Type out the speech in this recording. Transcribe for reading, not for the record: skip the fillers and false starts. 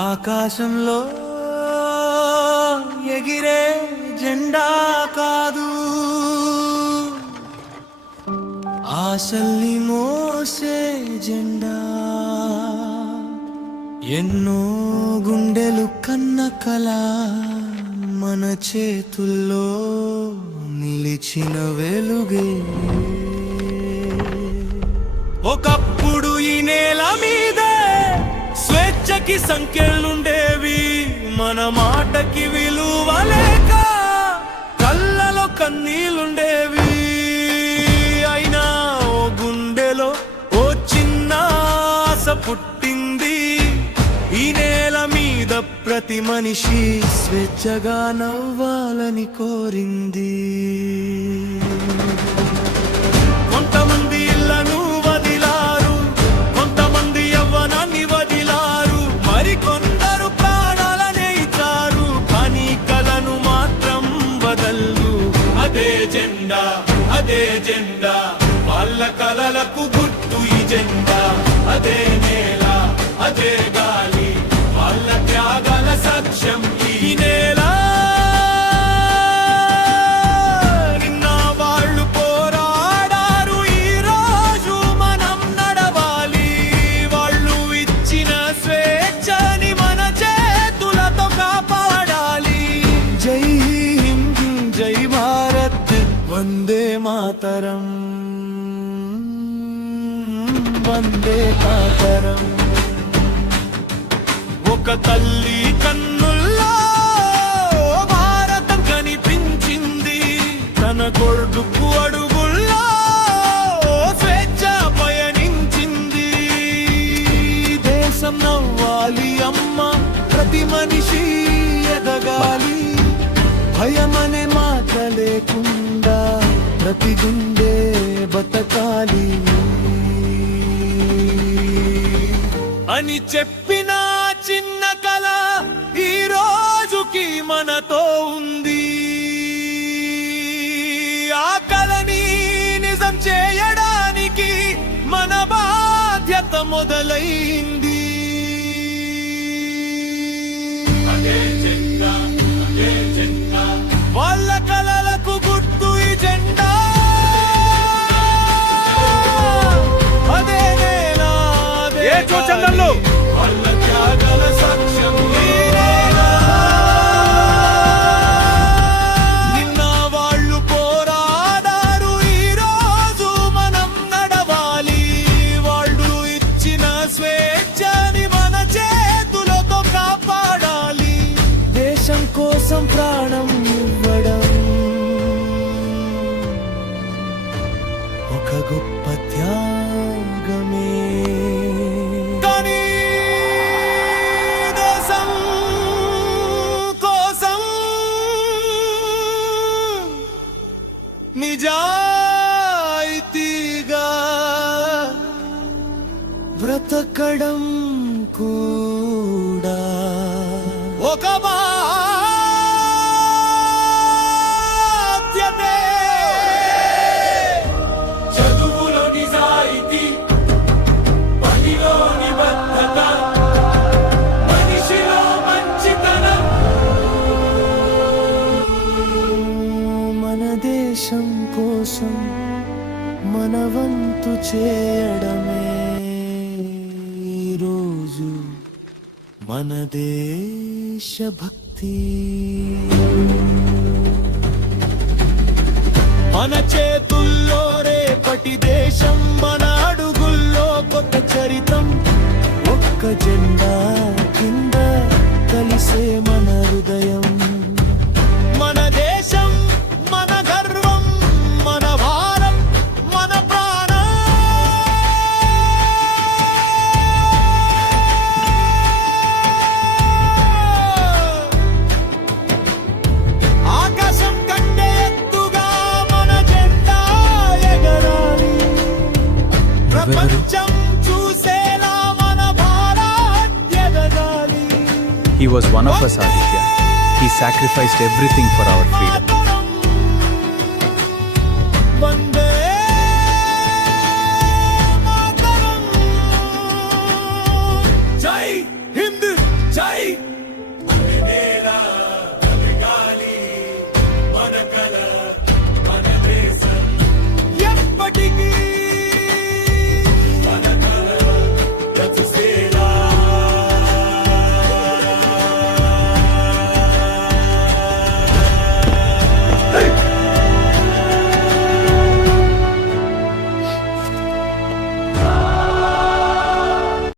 ఆకాశంలో ఎగిరే జెండా కాదు, ఆశల్ని మోసే జెండా. ఎన్నో గుండెలు కన్న కల మన చేతుల్లో నిలిచిన వెలుగే. ఒకప్పుడు ఈ నేల మీదే స్వేచ్ఛకి సంఖ్యలుండేవి, మన మాటకి విలువ లేక కళ్ళలో కన్నీళ్ళుండేవి. అయినా ఓ గుండెలో ఓ చిన్న ఆశ పుట్టింది, ఈ నేల మీద ప్రతి మనిషి స్వేచ్ఛగా నవ్వాలని కోరింది. కొంతమంది ఇళ్లను వదిలారు, కొంతమంది యవ్వనాన్ని వదిలారు, మరికొందరు ప్రాణాలనే ఇచ్చారు, కానీ కలను మాత్రం వదల్లు. అదే జెండా, అదే జెండా, వాళ్ళ కలలకు గుర్తు ఈ జెండా. అదే నేల, అదే గాలి, వాళ్ళ త్యాగాల సాక్ష్యం ఈ నేల. నిన్న వాళ్ళు పోరాడారు, ఈ రోజు మనం నడవాలి. వాళ్ళు ఇచ్చిన స్వేచ్ఛని మన చేతులతో కాపాడాలి. జై హింద్, జై భారత్, వందే మాతరం, వందే మాతరం. ఒక తల్లి కన్నుల్లో భారతం కనిపించింది, తన కొడుకు అడుగుల్లో స్వేచ్ఛ పయనించింది. దేశం నవ్వాలి అమ్మ, ప్రతి మనిషి ఎదగాలి. భయమనే మాట లేకుండా ప్రతి గుండె బతకాలి అని చెప్పిన చిన్న కల ఈ రోజుకి మనతో ఉంది. ఆ కలని నిజం చేయడానికి మన బాధ్యత మొదలైంది. వాళ్ళ కలలకు గుర్తు ఈ జెండా. అదే నేల, అదే గాలి, వాళ్ళ త్యాగాల సాక్ష్యం ఈ నేల. నిన్న వాళ్ళు పోరాడారు, ఈ రోజు మనం నడవాలి. వాళ్ళు ఇచ్చిన స్వేచ్ఛని మన చేతులతో కాపాడాలి. దేశం కోసం ప్రాణం ఇవ్వడం ఒక గొప్ప త్యాగమే. కానీ దేశం కోసం నిజాయితీగా బ్రతకడం కూడా ఒక బాధ్యతే. చదువులో నిజాయితీ, పనిలో నిబద్ధత, మనిషిలో మంచితనం. మన దేశం కోసం మన వంతు చేయడమే ఈరోజు మన దేశభక్తి. మన చేతుల్లో రేపటి దేశం, మన అడుగుల్లో కొత్త చరితం. ఒక్క జెండా కింద కలిసే మన హృదయం. మన దేశం, మన గర్వం, మన భారం, మన ప్రాణం. ఆకాశం కంటే ఎత్తుగా మన జెండా ఎగరాలి. ప్రపంచం చూసేలా మన భారత్ ఎదగాలి. He was one of us, Aditya. He sacrificed everything for our freedom.